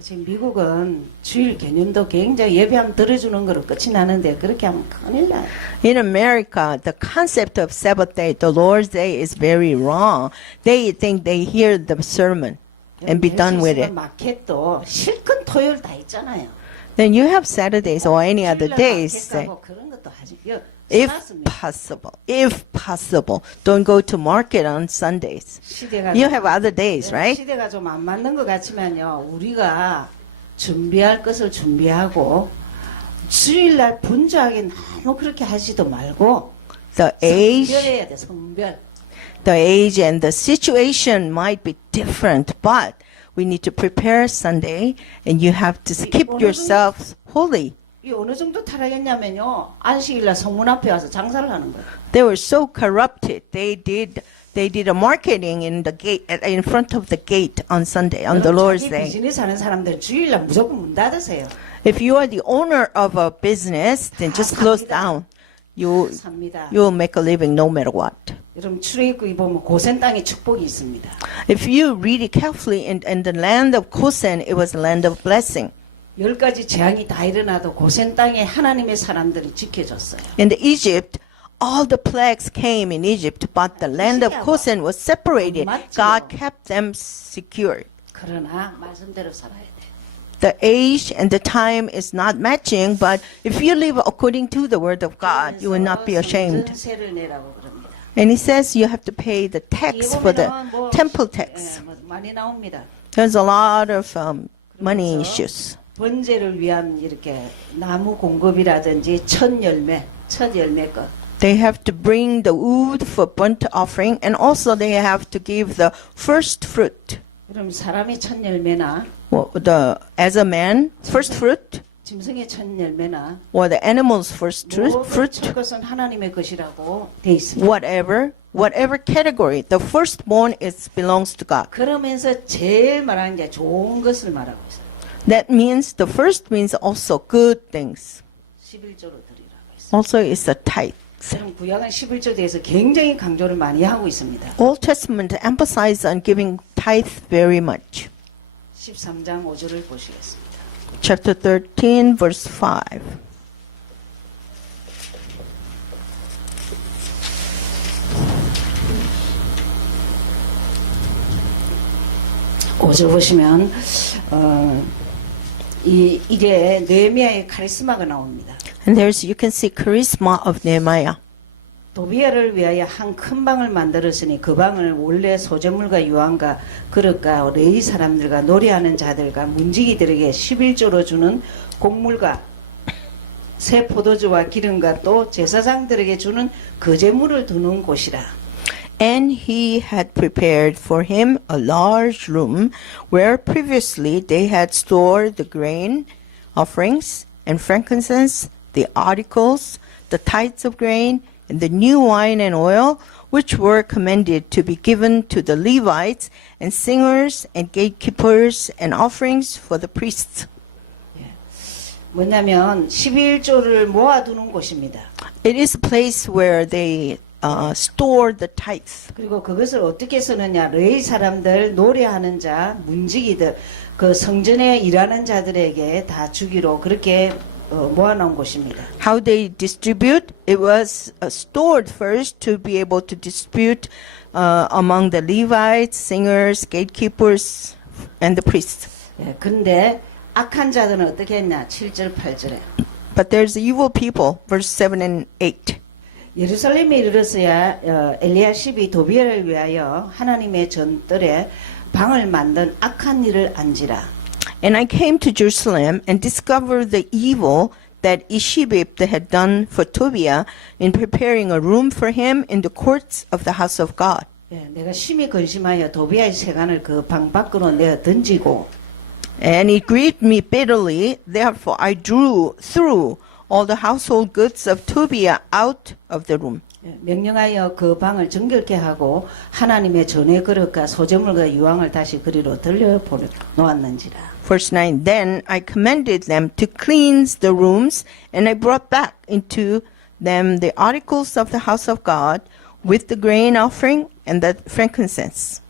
지금 미국은 주일 개념도 굉장히 예배하면 들어주는 거로 끝이 나는데 그렇게 하면 큰일 나요. In America, the concept of Sabbath day, the Lord's day, is very wrong. They think they hear the sermon and be done with it. 마켓도 실컷 토요일 다 있잖아요. Then you have Saturdays or any other 주일날 days. 마켓 가고 그런 것도 하지. If possible, don't go to market on Sundays. 시대가 You have other days, right? 시대가 좀 안 맞는 것 같지만요. 우리가 준비할 것을 준비하고 주일날 분주하게 너무 그렇게 하지도 말고 The age, 성별해야 돼. 성별. the age and the situation might be different, but we need to prepare Sunday, and you have to keep yourselves holy. 이 어느 정도 타락했냐면요. 안식일날 성문 앞에 와서 장사를 하는 거예요. They were so corrupted. They did they did a marketing in the gate, in front of the gate on Sunday, on the Lord's 자기 Day. 비즈니스 하는 사람들 주일날 무조건 문 닫으세요. If you are the owner of a business, then just close down. 삽니다. You'll make a living no matter what. 여러분 출애굽기 보면 고센 땅에 축복이 있습니다. If you read it carefully, in the land of Goshen, it was a land of blessing. 10가지 재앙이 다 일어나도 고센 땅에 하나님의 사람들이 지켜줬어요. In the Egypt, all the plagues came in Egypt, but the land of Goshen was separated. God kept them secure. 그러나 말씀대로 살아야 돼. The age and the time is not matching, but if you live according to the word of God, you will not be ashamed. 성전세를 내라고 그럽니다. And he says you have to pay the tax for the temple tax. 많이 나옵니다. There's a lot of money issues. 번제를 위한 이렇게 나무 공급이라든지 첫 열매 것. They have to bring the wood for burnt offering, and also they have to give the first fruit. 그럼 사람이 첫 열매나 As a man, first fruit, 짐승의 첫 열매나 or the animal's first fruit, 첫 것은 하나님의 것이라고 돼 있습니다. whatever category, the firstborn belongs to God. 그러면서 제일 말하는 게 좋은 것을 말하고 있어요. That means the first means also good things. 11조로 드리라고 했어요. Also, it's a tithe. 그럼 구약은 11조에 대해서 굉장히 강조를 많이 하고 있습니다. Old Testament emphasizes on giving tithe very much. 13장 5절을 보시겠습니다. Chapter 13, verse 5. 오절 보시면 이게 느헤미야의 카리스마가 나옵니다. And you can see charisma of Nehemiah. 도비야를 위하여 한 큰 방을 만들었으니 그 방을 원래 소재물과 유황과 그릇과 레위 사람들과 노래하는 자들과 문지기들에게 11조로 주는 곡물과 새 포도주와 기름과 또 제사장들에게 주는 거제물을 두는 곳이라. And he had prepared for him a large room where previously they had stored the grain offerings and frankincense, the articles, the tithes of grain, and the new wine and oil, which were commanded to be given to the Levites and singers and gatekeepers and offerings for the priests. 뭐냐면 11조를 모아두는 곳입니다. It is a place where they store the tithes. 그리고 그것을 어떻게 쓰느냐? 레위 사람들, 노래하는 자, 문지기들, 그 성전에 일하는 자들에게 다 주기로 그렇게 모아놓은 곳입니다. How they distribute? It was stored first to be able to distribute among the Levites, singers, gatekeepers, and the priests. 예, 근데 악한 자들은 어떻게 했냐? 7절, 8절에. But there's evil people, verse 7 and 8. 예루살렘에 이르렀어야 엘리야십이 도비야를 위하여 하나님의 전뜰에 방을 만든 악한 일을 안지라. And I came to Jerusalem and discovered the evil that Ishibib had done for Tobiah in preparing a room for him in the courts of the house of God. 예, 내가 심히 근심하여 도비야의 세간을 그 방 밖으로 내어 던지고 And it grieved me bitterly, therefore I threw all the household goods of Tobiah out of the room. 예, 명령하여 그 방을 정결케 하고 하나님의 전의 그릇과 소재물과 유황을 다시 그리로 들려 놓았는지라. Verse 9, Then I commanded them to cleanse the rooms, and I brought back into them the articles of the house of God, with the grain offering and the frankincense.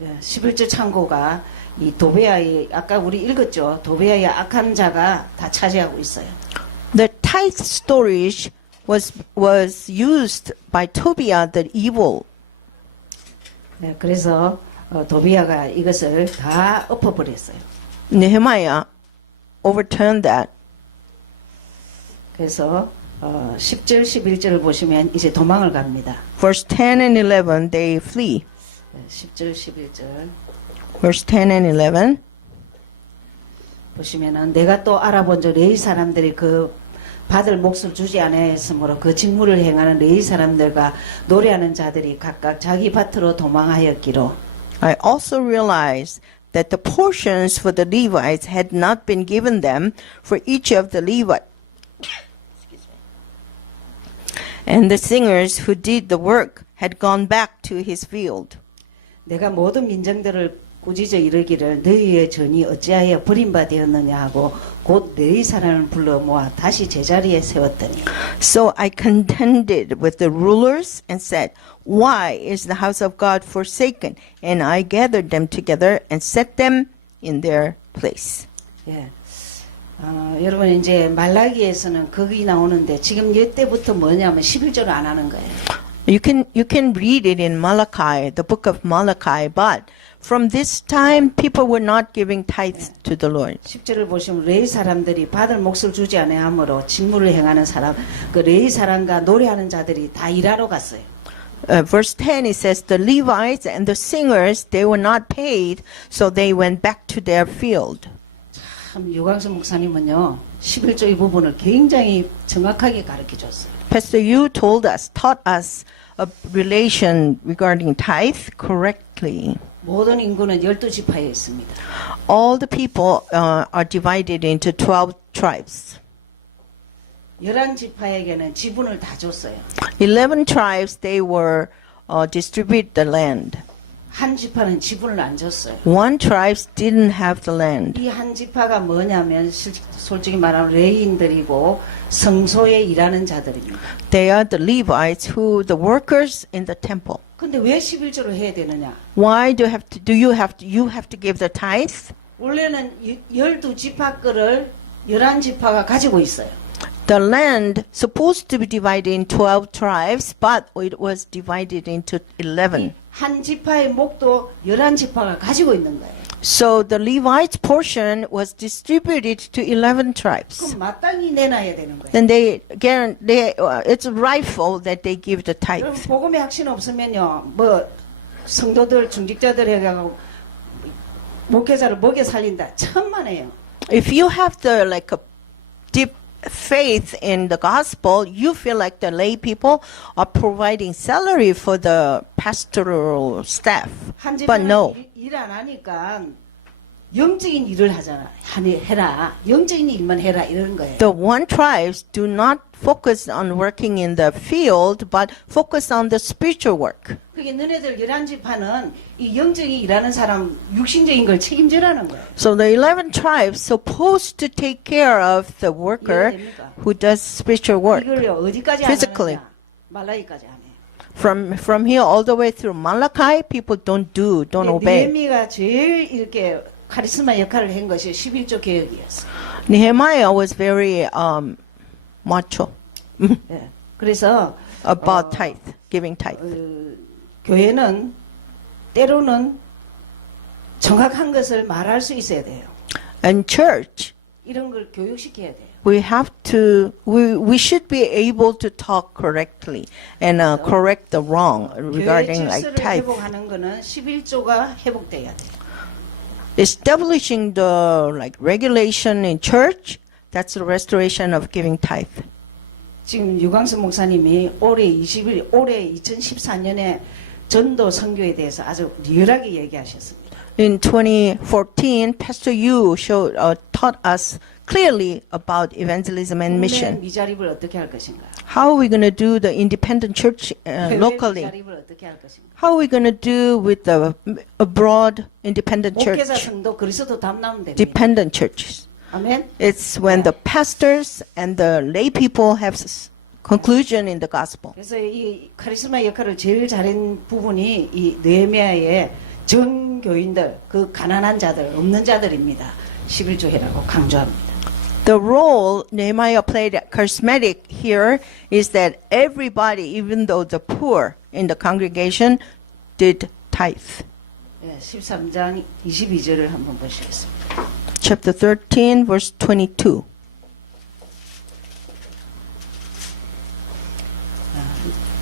예, 11조 창고가 이 도베야의 아까 우리 읽었죠. 도베야의 악한 자가 다 차지하고 있어요. The tithe storage was used by Tobiah the evil. 네, 그래서 도비야가 이것을 다 엎어버렸어요. Nehemiah overturned that. 그래서 10절, 11절을 보시면 이제 도망을 갑니다. Verse 10 and 11, they flee. 네, 10절, 11절 Verse 10 and 11. 보시면은 내가 또 알아본 적 레위 사람들이 그 받을 몫을 주지 않았으므로 그 직무를 행하는 레위 사람들과 노래하는 자들이 각각 자기 밭으로 도망하였기로. I also realized that the portions for the Levites had not been given them for each of the Levites. And the singers who did the work had gone back to his field. 내가 모든 민정들을 꾸짖어 이르기를 너희의 전이 어찌하여 버림받았느냐 하고 곧 너희 사람을 불러 모아 다시 제자리에 세웠더니 So I contended with the rulers and said, Why is the house of God forsaken? And I gathered them together and set them in their place. 예. 여러분 이제 말라기에서는 거기 나오는데 지금 이때부터 뭐냐면 11조를 안 하는 거예요. You can read it in Malachi, the book of Malachi, but from this time people were not giving tithes to the Lord. 10절을 보시면 레위 사람들이 받을 몫을 주지 아니하므로 직무를 행하는 사람, 그 레위 사람과 노래하는 자들이 다 일하러 갔어요. Verse 10 it says the Levites and the singers they were not paid, so they went back to their field. 참 유광수 목사님은요 11조 이 부분을 굉장히 정확하게 가르쳐 줬어요. Pastor Yu taught us a relation regarding tithe correctly. 모든 인구는 12지파에 있습니다. All the people are divided into 12 tribes. 11지파에게는 지분을 다 줬어요. 11 tribes they were distribute the land. 한 지파는 지분을 안 줬어요. One tribe didn't have the land. 이 한 지파가 뭐냐면 솔직히 말하면 레위인들이고 성소에 일하는 자들입니다. They are the Levites who the workers in the temple. 근데 왜 11조를 해야 되느냐? Why do you have to give the tithe? 원래는 12지파 거를 11지파가 가지고 있어요. The land supposed to be divided in 12 tribes, but it was divided into 11. 한 지파의 목도 11지파가 가지고 있는 거예요. So the Levites portion was distributed to 11 tribes. 그럼 마땅히 내놔야 되는 거예요. Then it's rightful that they give the 그럼 tithe. 복음의 확신 없으면요, 뭐 성도들 중직자들 해가지고 목회자를 먹여 살린다 천만에요. If you have the like a deep faith in the gospel, you feel like the lay people are providing salary for the pastoral staff. 한 But no. 집안은 일 안 하니까 영적인 일을 하잖아. 해라. 영적인 일만 해라 이러는 거예요. The one tribes do not focus on working in the field, but focus on the spiritual work. 그게 너네들 11지파는 이 영적인 일하는 사람 육신적인 걸 책임지라는 거예요. So the 11 tribes supposed to take care of the worker 이해됩니까? who does spiritual work. 이걸요 어디까지 physically. 안 하느냐? 말라기까지 안 해요. From here all the way through Malachi, people don't obey. 느헤미야가 제일 이렇게 카리스마 역할을 한 것이 11조 개혁이었어. Nehemiah was very macho 예. 그래서 about tithe, giving tithe. 교회는 때로는 정확한 것을 말할 수 있어야 돼요. And church, 이런 걸 교육시켜야 돼요. we should be able to talk correctly and correct the wrong regarding 교회 like 질서를 tithe. 회복하는 거는 11조가 회복돼야 돼요. Establishing the like regulation in church, that's the restoration of giving tithe. 지금 유광수 목사님이 올해 2014년에 전도 선교에 대해서 아주 리얼하게 얘기하셨습니다. In 2014, Pastor Yu taught us clearly about evangelism and 국내 mission. 미자립을 어떻게 할 것인가? How are we going to do the independent church 해외 locally? 미자립을 어떻게 할 것인가? How are we going to do with the abroad independent 목회자 church, 성도 그리스도 담나면 됩니다. dependent churches? 아멘. It's when the pastors and the lay people have conclusion in the gospel. 그래서 이 카리스마 역할을 제일 잘한 부분이 이 느헤미야의 전교인들, 그 가난한 자들, 없는 자들입니다. 11조 해라고 강조합니다. The role Nehemiah played at charismatic here is that everybody, even though the poor in the congregation, did tithe. 13장 22절을 한번 보시겠습니다. Chapter 13, verse 22.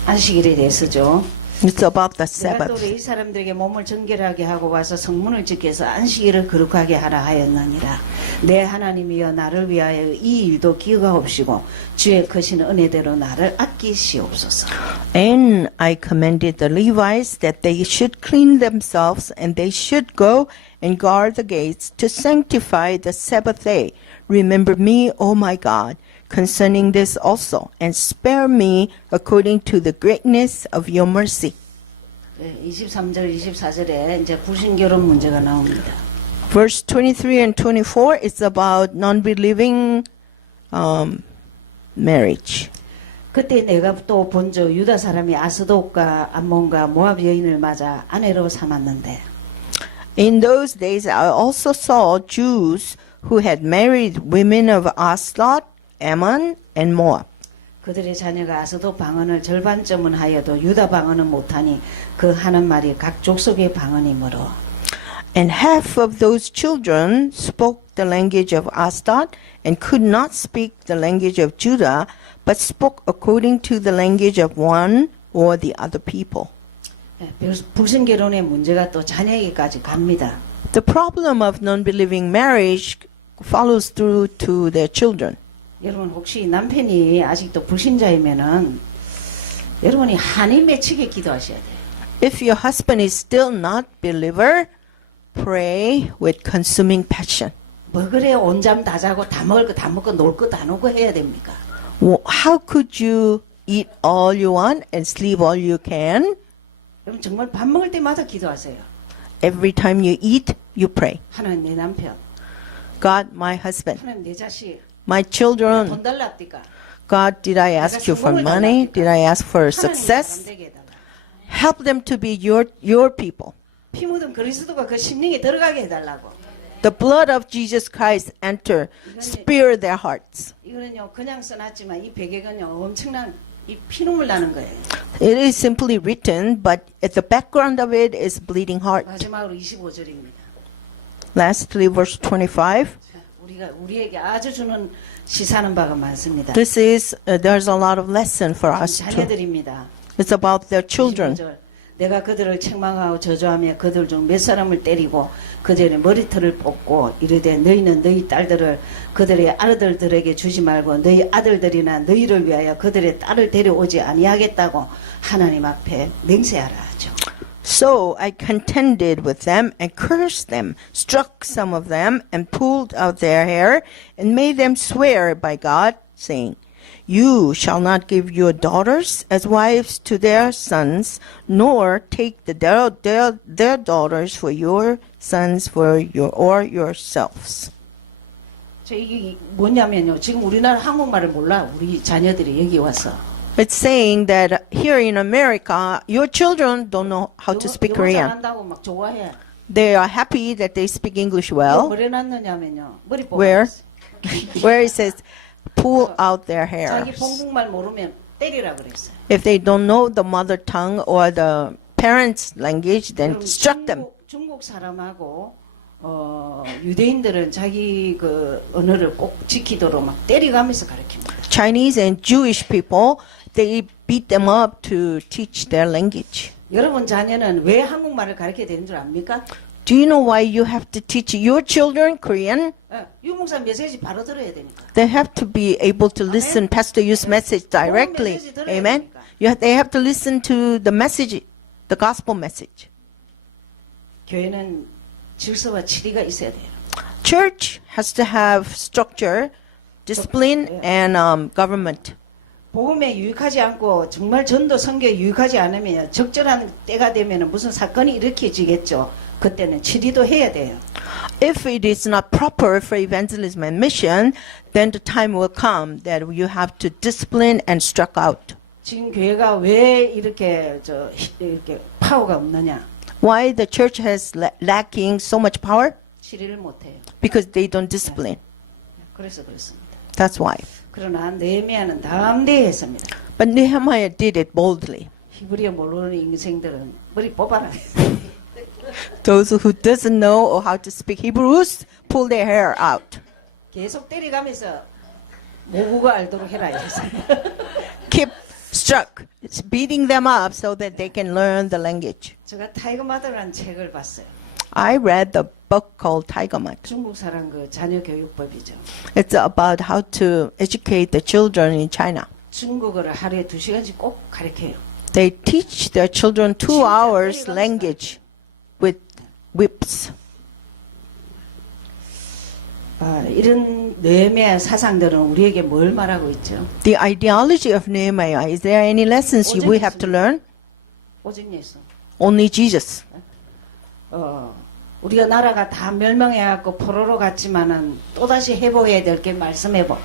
안식일에 대해서죠. It's about the 내가 또 Sabbath. 이 사람들에게 몸을 정결하게 하고 와서 성문을 지켜서 안식일을 거룩하게 하라 하였느니라. 내 하나님이여 나를 위하여 이 일도 기억하옵시고 주의 크신 은혜대로 나를 아끼시옵소서. And I commanded the Levites that they should clean themselves and they should go and guard the gates to sanctify the Sabbath day. Remember me, O my God. concerning this also, and spare me according to the greatness of your mercy. 23절, 24절에 이제 불신결혼 문제가 나옵니다. Verse 23 and 24 is about non-believing marriage. 그때 내가 또 본저 유다 사람이 아스돗과 암몬과 모압 여인을 맞아 아내로 삼았는데 In those days I also saw Jews who had married women of Ashdod, Ammon, and Moab. 그들의 자녀가 아스돗 방언을 절반쯤은 하여도 유다 방언은 못하니 그 하는 말이 각 족속의 방언이므로 And half of those children spoke the language of Ashdod and could not speak the language of Judah, but spoke according to the language of one or the other people. 불신결혼의 문제가 또 자녀에게까지 갑니다. The problem of non-believing marriage follows through to their children. 여러분 혹시 남편이 아직도 불신자이면은 여러분이 한이 맺히게 기도하셔야 돼요. If your husband is still not believer, pray with consuming passion. 뭐 그래 온잠 다 자고 다 먹을 거 다 먹고 놀 거 다 놀고 해야 됩니까? How could you eat all you want and sleep all you can? 여러분 정말 밥 먹을 때마다 기도하세요. Every time you eat, you pray. 하나님 내 남편, God, my husband, 하나님 내 자식, my children. 돈 달랍니까? God, did I ask you for money? Did I ask for 하나님 success? 사람 되게 해달라. Help them to be your people. 피 묻은 그리스도가 그 심령에 들어가게 해달라고. The blood of Jesus Christ enter, spear their hearts. 이거는요 그냥 써놨지만 이 배경은요 엄청난 이 피눈물 나는 거예요. It is simply written, but at the background of it is bleeding heart. 마지막으로 25절입니다. Lastly, verse 25. 우리에게 아주 주는 시사하는 바가 많습니다. This is, there's a lot of lesson for us to. 자녀들입니다. It's about their children. 25절. 내가 그들을 책망하고 저주하며 그들 중 몇 사람을 때리고 그들의 머리털을 뽑고 이르되 너희는 너희 딸들을 그들의 아들들에게 주지 말고 너희 아들들이나 너희를 위하여 그들의 딸을 데려오지 아니하겠다고 하나님 앞에 맹세하라 하죠. So I contended with them and cursed them, struck some of them and pulled out their hair and made them swear by God, saying, You shall not give your daughters as wives to their sons, nor take their daughters for your sons or yourselves. 저 이게 뭐냐면요. 지금 우리나라 한국말을 몰라. 우리 자녀들이 여기 와서. It's saying that here in America, your children don't know how to speak 영어 Korean. 잘한다고 막 좋아해. They are happy that they speak English well, 뭘 해놨느냐면요. 머리 뽑아. where where it says, pull out their hair. 자기 본국말 모르면 때리라 그랬어요. If they don't know the mother tongue or the parents' language, then 그럼 struck them. 중국 사람하고 유대인들은 자기 그 언어를 꼭 지키도록 막 때려가면서 가르칩니다. Chinese and Jewish people, they beat them up to teach their language. 여러분 자녀는 왜 한국말을 가르쳐야 되는 줄 압니까? Do you know why you have to teach your children Korean? 유목사 메시지 바로 들어야 되니까. They have to be able to listen Pastor Yu's message directly. Amen. They have to listen to the message, the gospel message. 교회는 질서와 치리가 있어야 돼요. Church has to have structure, discipline, and government. 복음에 유익하지 않고 정말 전도 선교에 유익하지 않으면 적절한 때가 되면 무슨 사건이 일으켜지겠죠. 그때는 치리도 해야 돼요. If it is not proper for evangelism and mission, then the time will come that you have to discipline and struck out. 지금 교회가 왜 이렇게 파워가 없느냐? Why the church has lacking so much power? 치리를 못해요. Because they don't discipline. 그래서 그렇습니다. That's why. 그러나 느헤미야는 담대했습니다. But Nehemiah did it boldly. 히브리어 모르는 인생들은 머리 뽑아라. Those who doesn't know or how to speak Hebrews, pull their hair out. 계속 때려가면서 모국어 알도록 해라. Keep struck, beating them up so that they can learn the language. 제가 타이거 마더라는 책을 봤어요. I read the book called Tiger Mud. 중국 사람 그 자녀 교육법이죠. It's about how to educate the children in China. 중국어를 하루에 2시간씩 꼭 가르쳐요. They teach their children 2 hours language with whips. 이런 느헤미야 사상들은 우리에게 뭘 말하고 있죠? The ideology of Nehemiah, is there any lessons we have to learn? 오직 예수. Only Jesus. 우리가 나라가 다 멸망해갖고 포로로 갔지만은 또다시 회복해야 될 게 말씀해보.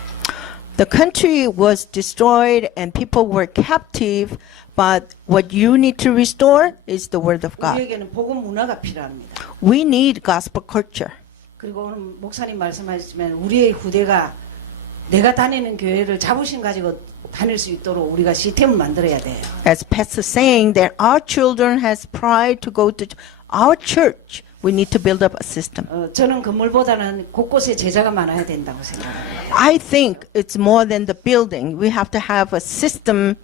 The country was destroyed and people were captive, but what you need to restore is the Word of God. 우리에게는 복음 문화가 필요합니다. We need gospel culture. 그리고 오늘 목사님 말씀하셨지만 우리의 후대가 내가 다니는 교회를 자부심 가지고 다닐 수 있도록 우리가 시스템을 만들어야 돼요. As Pastor saying that our children has pride to go to our church, we need to build up a system. 저는 건물보다는 곳곳에 제자가 많아야 된다고 생각합니다. I think it's more than the building. We have to have a system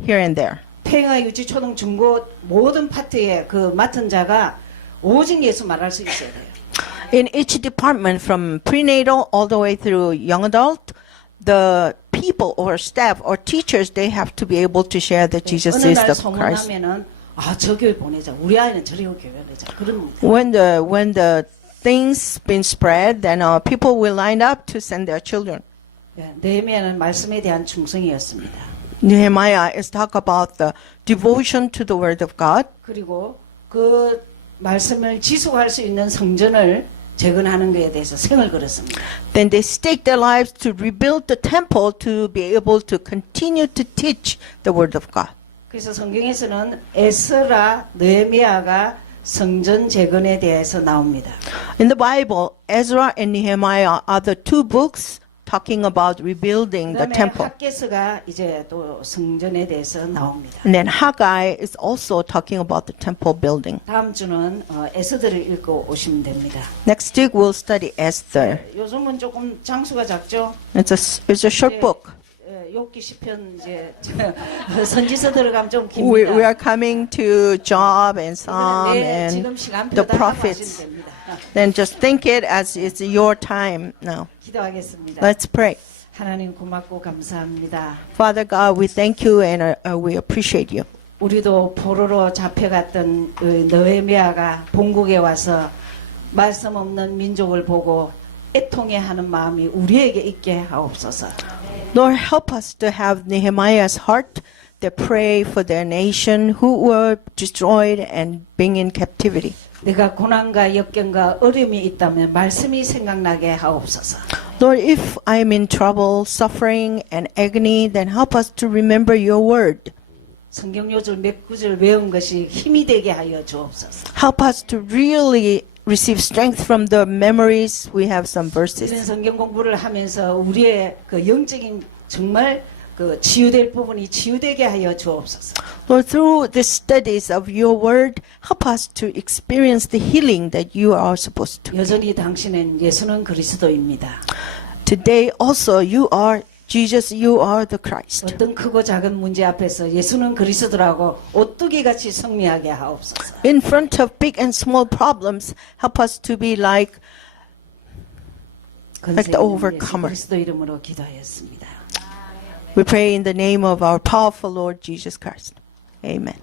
here and there. 태영아 유치 초등 중고 모든 파트에 그 맡은 자가 오직 예수 말할 수 있어야 돼요. In each department, from prenatal all the way through young adult, the people or staff or teachers, they have to be able to share that Jesus 어느 is 날 the Christ. 소문하면은 저 교회 보내자. 우리 아이는 저리 교회 보내자. 그럽니다. When the things been spread, then people will line up to send their children. 느헤미야는 말씀에 대한 충성이었습니다. Nehemiah is talk about the devotion to the word of God. 그리고 그 말씀을 지속할 수 있는 성전을 재건하는 것에 대해서 생을 걸었습니다. Then they stake their lives to rebuild the temple to be able to continue to teach the word of God. 그래서 성경에서는 에스라, 느헤미야가 성전 재건에 대해서 나옵니다. In the Bible, Ezra and Nehemiah are the two books talking about rebuilding the 그다음에 temple. 학개서가 이제 또 성전에 대해서 나옵니다. And then Haggai is also talking about the temple building. 다음 주는 에스더를 읽고 오시면 됩니다. Next week we'll study Esther. 요즘은 조금 장수가 작죠. It's a short book. 욥기 시편 이제 선지서 들어가면 좀 We 깁니다. are coming to Job and Psalm and 지금 시간표 the 다 prophets. 하시면 됩니다. Then just think it as it's your time now. 기도하겠습니다. Let's pray. 하나님 고맙고 감사합니다. Father God, we thank you and we appreciate you. 우리도 포로로 잡혀갔던 느헤미야가 본국에 와서 말씀 없는 민족을 보고 애통해하는 마음이 우리에게 있게 하옵소서. Lord, help us to have Nehemiah's heart that pray for their nation who were destroyed and being in captivity. 내가 고난과 역경과 어려움이 있다면 말씀이 생각나게 하옵소서. Lord, if I'm in trouble, suffering, and agony, then help us to remember your word. 성경 요절 몇 구절 외운 것이 힘이 되게 하여 주옵소서. Help us to really receive strength from the memories. We have some 이런 verses. 성경 공부를 하면서 우리의 그 영적인 정말 그 치유될 부분이 치유되게 하여 주옵소서. Lord, through the studies of your word, help us to experience the healing that you are supposed to. 여전히 당신은 예수는 그리스도입니다. Today also you are Jesus, you are the Christ. 어떤 크고 작은 문제 앞에서 예수는 그리스도라고 오뚜기 같이 승리하게 하옵소서. In front of big and small problems, help us to be like the overcomer. 예수 그리스도 이름으로 기도하였습니다. We pray in the name of our powerful Lord Jesus Christ. Amen.